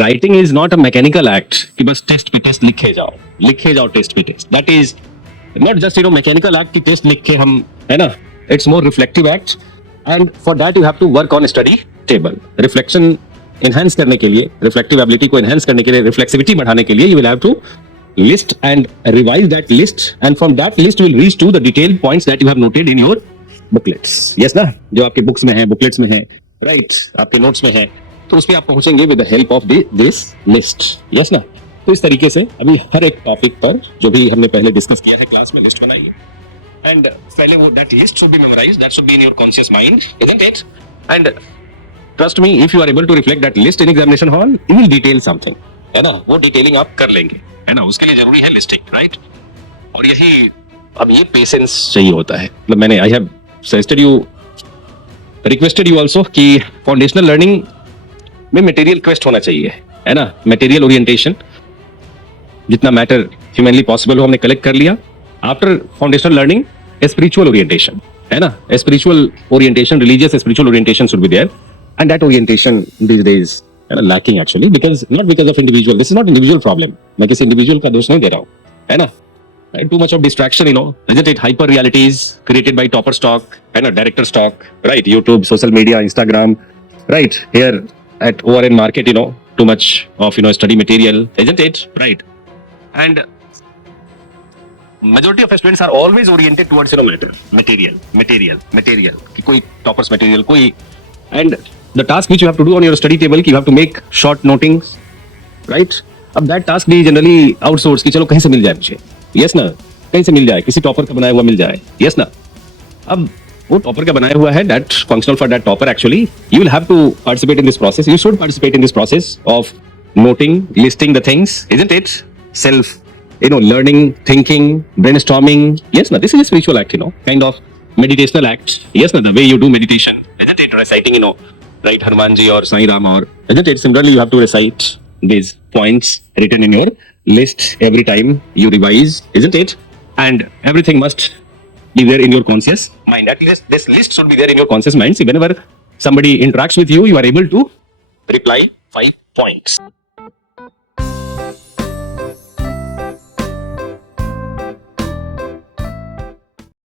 Writing is not a mechanical act कि बस test पे टेस्ट लिखे जाओ टेस्ट पे test. That is not just mechanical act कि टेस्ट लिख के हम, है ना. It's more reflective act, and for that you have to work on study table. Reflection enhance करने के लिए, रिफ्लेक्टिव एबिलिटी को एनहांस करने के लिए, रिफ्लेक्सिविटी बढ़ाने के लिए, you will have to list and revise that list, and from that list will reach to the detailed points that you have noted in your booklets. Yes ना, जो आपके बुक्स में है, बुकलेट्स में है, राइट, आपके नोट्स में है, तो उस पे आप पहुंचेंगे with the help of this list. Yes ना. तो इस तरीके से अभी हर एक टॉपिक पर जो भी हमने पहले डिस्कस किया है क्लास में, लिस्ट बनाइए, एंड पहले वो that list should be memorised, that should be in your conscious mind, isn't it? And trust me, if you are able to reflect that list in examination hall, you will detail something, है ना. वो डिटेलिंग आप कर लेंगे, है ना. उसके लिए जरूरी है लिस्टिंग, राइट. और यही अब ये पेशेंस चाहिए होता है. मतलब मैंने I have suggested you, requested you also कि फाउंडेशनल लर्निंग में मटेरियल क्वेस्ट होना चाहिए, है ना. मटेरियल ओरिएंटेशन जितना मैटर ह्यूमनली पॉसिबल हो हमने कलेक्ट कर लिया. After foundational learning spiritual orientation, है ना. Spiritual orientation, religious spiritual orientation should be there, and that orientation these days lacking actually, because not because of individual, this is not individual problem. मैं किसी individual का दोष नहीं दे रहा हूँ, है ना. Too much of distraction, isn't it? Hyper realities created by topper stock, है ना, director stock, right? YouTube, social media, Instagram, right? Here at ORN market, too much of study material, isn't it? Right? And majority of students are always oriented towards material कि कोई toppers material कोई, and the task which you have to do on your study table कि you have to make short notings, right? अब that task भी generally outsource कि चलो कहीं से मिल जाए मुझे, yes ना, कहीं से मिल जाए, किसी टॉपर का बनाया हुआ मिल जाए, yes ना. अब वो टॉपर का बनाया हुआ है, that functional for that topper actually, you will have to participate in this process, you should participate in this process of noting, listing the things, isn't it? Self, learning, thinking, brainstorming, yes na, this is a spiritual act, kind of meditational act, yes na, the way you do meditation, isn't it? Reciting, right, Hanuman ji or Sai Ram, or isn't it? Similarly, you have to recite these points written in your list every time you revise, isn't it? And everything must be there in your conscious mind. At least this list should be there in your conscious mind. See, whenever somebody interacts with you, you are able to reply 5 points.